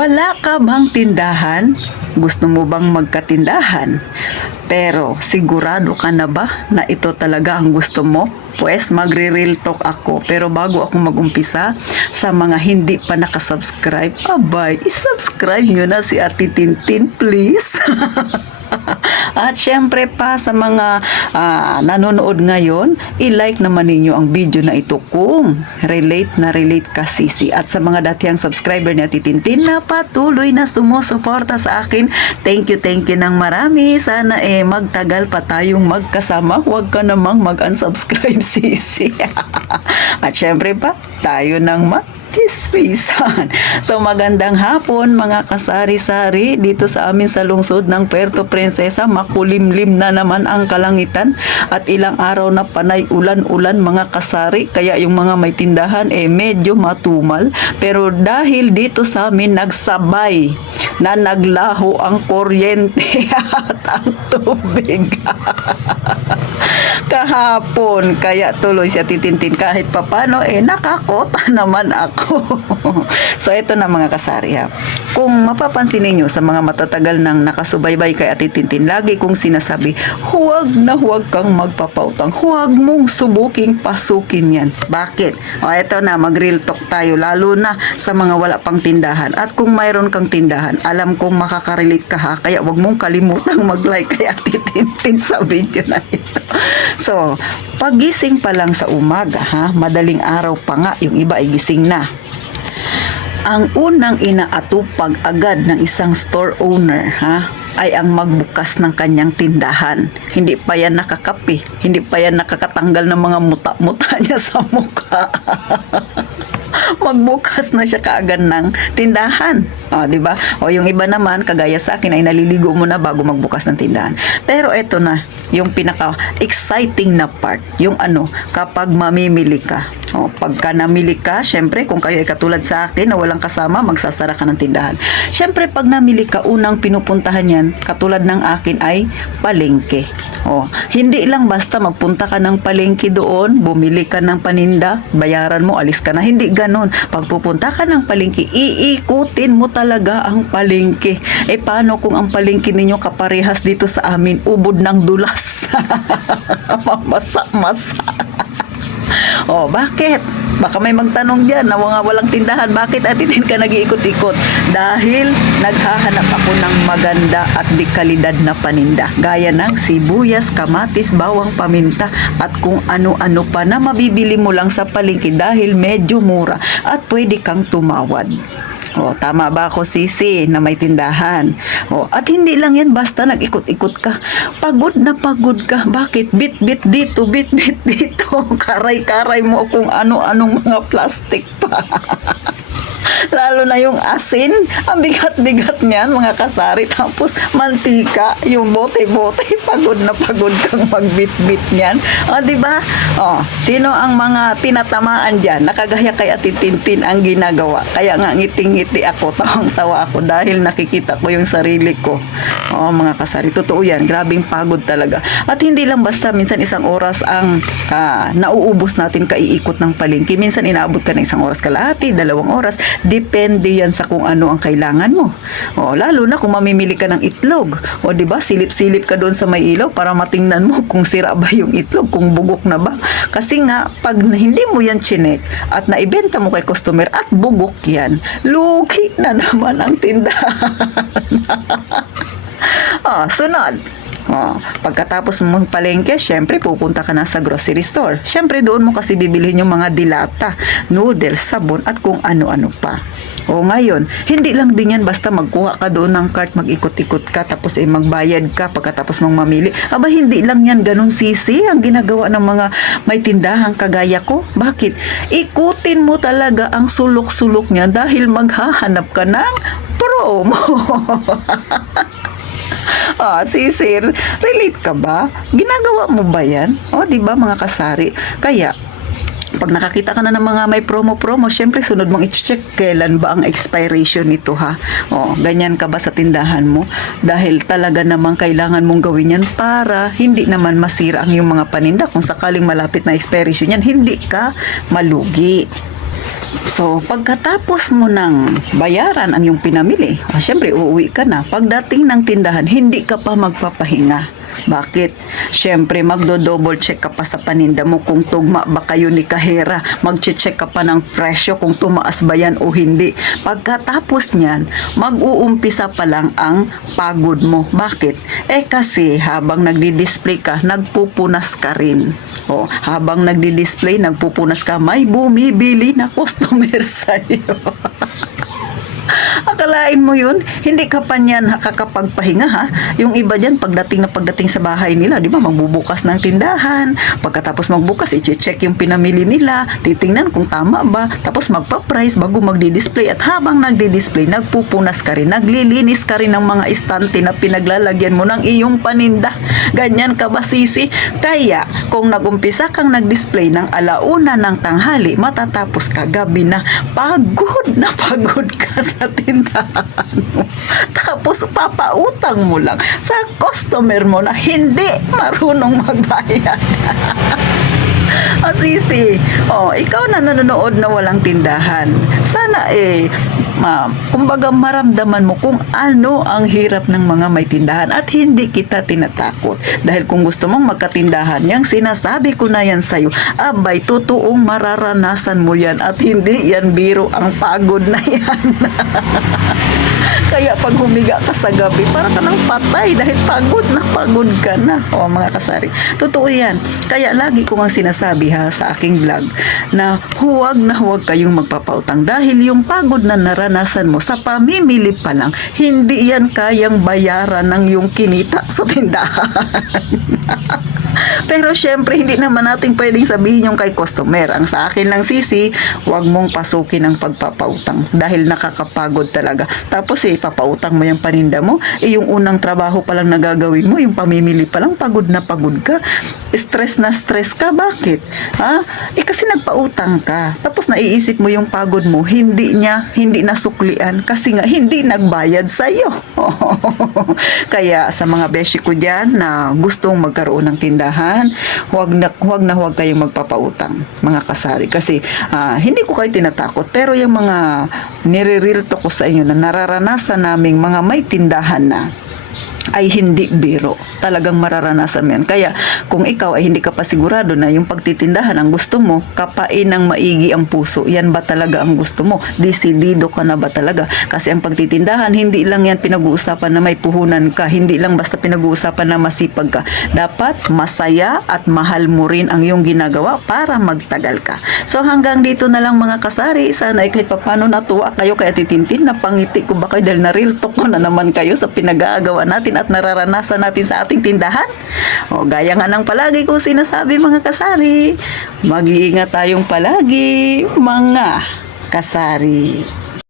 Wala ka bang tindahan? Gusto mo bang magkatindahan? Pero sigurado ka na ba na ito talaga ang gusto mo? Pues magre-real talk ako. Pero bago ako magumpisa, sa mga hindi pa nakasubscribe, abay, isubscribe nyo na si Ate Tintin, please. At syempre pa sa mga nanonood ngayon, i-like naman ninyo ang video na ito kung relate na relate ka sisi. At sa mga datihang subscriber ni Ate Tintin na patuloy na sumusuporta sa akin, thank you ng marami. Sana magtagal pa tayong magkasama. Huwag ka namang mag-unsubscribe sisi. At syempre pa, tayo nang chismisan. So magandang hapon mga kasari-sari dito sa amin sa lungsod ng Puerto Princesa. Makulimlim na naman ang kalangitan at ilang araw na panay ulan-ulan mga kasari, kaya yung mga may tindahan medyo matumal. Pero dahil dito sa amin nagsabay na naglaho ang kuryente at ang tubig kahapon, kaya tuloy siya titintin kahit papano nakakota naman ako. So ito na mga kasari ha. Kung mapapansin niyo sa mga matatagal nang nakasubaybay kay Ate Tintin, lagi kong sinasabi, huwag kang magpapautang. Huwag mong subuking pasukin yan. Bakit? O ito na, mag-real talk tayo, lalo na sa mga wala pang tindahan. At kung mayroon kang tindahan, alam kong makaka-relate ka ha, kaya huwag mong kalimutang mag-like kay Ate Tintin sa video na ito. So, pagising pa lang sa umaga ha, madaling araw pa nga, yung iba ay gising na. Ang unang inaatupag agad ng isang store owner ha, ay ang magbukas ng kanyang tindahan. Hindi pa yan nakakape, hindi pa yan nakakatanggal ng mga muta-muta niya sa mukha. Magbukas na siya kaagad ng tindahan. Di ba? O yung iba naman, kagaya sa akin, ay naliligo muna bago magbukas ng tindahan. Pero eto na, yung pinaka-exciting na part, yung kapag mamimili ka. Pagka namili ka, syempre, kung kayo ay katulad sa akin na walang kasama, magsasara ka ng tindahan. Syempre, pag namili ka, unang pinupuntahan yan, katulad ng akin, ay palengke. Hindi lang basta magpunta ka ng palengke doon, bumili ka ng paninda, bayaran mo, alis ka na. Hindi ganon. Pag pupunta ka ng palengke, iikutin mo talaga ang palengke. Paano kung ang palengke ninyo kaparehas dito sa amin, ubod ng dulas? Masa-masa. Bakit? Baka may magtanong dyan na mga walang tindahan, bakit atitin ka nag-iikot-ikot? Dahil naghahanap ako ng maganda at di kalidad na paninda. Gaya ng sibuyas, kamatis, bawang, paminta at kung ano-ano pa na mabibili mo lang sa palengke dahil medyo mura at pwede kang tumawad. Tama ba ako sisi na may tindahan? At hindi lang yan basta nag-ikot-ikot ka. Pagod na pagod ka. Bakit? Bit-bit dito, bit-bit dito. Karay-karay mo kung ano-anong mga plastic pa. Lalo na yung asin, ang bigat-bigat niyan mga kasari, tapos mantika, yung bote-bote, pagod na pagod kang magbit-bit niyan. Diba? Sino ang mga tinatamaan diyan? Nakagaya kay Ate Tintin ang ginagawa. Kaya nga ngiting-ngiti ako, tawang-tawa ako dahil nakikita ko yung sarili ko. Mga kasari, totoo yan, grabing pagod talaga. At hindi lang basta minsan isang oras ang nauubos natin kaiikot ng palengke. Minsan inaabot ka ng isang oras kalahati, 2 oras. Depende yan sa kung ano ang kailangan mo. Lalo na kung mamimili ka ng itlog. Diba, silip-silip ka doon sa may ilaw para matingnan mo kung sira ba yung itlog, kung bugok na ba. Kasi nga, pag hindi mo yan chinek at naibenta mo kay customer at bugok yan, lugi na naman ang tindahan. Sunod. Pagkatapos mong palengke, syempre pupunta ka na sa grocery store. Syempre doon mo kasi bibilhin yung mga dilata, noodles, sabon at kung ano-ano pa. Ngayon, hindi lang din yan basta magkuha ka doon ng cart, mag-ikot-ikot ka, tapos magbayad ka pagkatapos mong mamili. Hindi lang yan ganun sisi ang ginagawa ng mga may tindahan kagaya ko. Bakit? Ikutin mo talaga ang sulok-sulok niya dahil maghahanap ka ng promo. Sisir, relate ka ba? Ginagawa mo ba yan? Diba mga kasari? Kaya, pag nakakita ka na ng mga may promo-promo, syempre sunod mong i-check kailan ba ang expiration nito ha. Ganyan ka ba sa tindahan mo? Dahil talaga namang kailangan mong gawin yan para hindi naman masira ang iyong mga paninda. Kung sakaling malapit na expiration yan, hindi ka malugi. So, pagkatapos mo ng bayaran ang iyong pinamili, syempre uuwi ka na. Pagdating ng tindahan, hindi ka pa magpapahinga. Bakit? Syempre, magdo-double check ka pa sa paninda mo kung tugma ba kayo ni kahera. Magche-check ka pa ng presyo kung tumaas ba yan o hindi. Pagkatapos niyan, mag-uumpisa pa lang ang pagod mo. Bakit? Kasi habang nagdi-display ka, nagpupunas ka rin. Habang nagdi-display, nagpupunas ka, may bumibili na customer sa'yo. Akalain mo yun, hindi ka pa niyan kakapagpahinga ha. Yung iba dyan, pagdating sa bahay nila, di ba, magbubukas ng tindahan. Pagkatapos magbukas, i-check yung pinamili nila, titingnan kung tama ba, tapos magpa-price bago magdi-display. At habang nagdi-display, nagpupunas ka rin, naglilinis ka rin ng mga istante na pinaglalagyan mo ng iyong paninda. Ganyan ka ba, sisi? Kaya, kung nagumpisa kang nag-display ng alauna ng tanghali, matatapos ka gabi na pagod ka sa tindahan mo. Tapos papautang mo lang sa customer mo na hindi marunong magbayad. Sisi, ikaw na nanonood na walang tindahan. Sana kumbaga maramdaman mo kung ano ang hirap ng mga may tindahan at hindi kita tinatakot. Dahil kung gusto mong magkatindahan, yang sinasabi ko na yan sa'yo, abay, totoong mararanasan mo yan at hindi yan biro ang pagod na yan. Kaya pag humiga ka sa gabi, para ka nang patay dahil pagod ka na. Mga kasari, totoo yan. Kaya lagi ko ang sinasabi sa aking vlog na huwag kayong magpapautang dahil yung pagod na naranasan mo sa pamimili pa lang, hindi yan kayang bayaran ng yung kinita sa tindahan. Pero syempre, hindi naman natin pwedeng sabihin yung kay customer. Ang sa akin lang, sisi, huwag mong pasukin ang pagpapautang dahil nakakapagod talaga. Tapos papautang mo yung paninda mo, yung unang trabaho pa lang nagagawin mo, yung pamimili pa lang, pagod na pagod ka. Stress na stress ka. Bakit? Kasi nagpautang ka. Tapos naiisip mo yung pagod mo, hindi nasuklian kasi nga hindi nagbayad sa'yo. Kaya sa mga beshi ko dyan na gustong magkaroon ng tindahan, huwag na kayong magpapautang, mga kasari. Kasi hindi ko kayo tinatakot, pero yung mga nire-real to ko sa inyo na nararanasan naming mga may tindahan na, ay hindi biro. Talagang mararanasan mo yan. Kaya kung ikaw ay hindi ka pa sigurado na yung pagtitindahan ang gusto mo, kapain ng maigi ang puso. Yan ba talaga ang gusto mo? Desidido ka na ba talaga? Kasi ang pagtitindahan, hindi lang yan pinag-uusapan na may puhunan ka. Hindi lang basta pinag-uusapan na masipag ka. Dapat masaya at mahal mo rin ang iyong ginagawa para magtagal ka. So hanggang dito na lang mga kasari. Sana kahit papano natuwa kayo kay Ate Tintin. Napangiti ko ba kayo dahil na-real talk ko na naman kayo sa pinag-aagawa natin at nararanasan natin sa ating tindahan. Gaya nga ng palagi kong sinasabi mga kasari, mag-iingat tayong palagi mga kasari.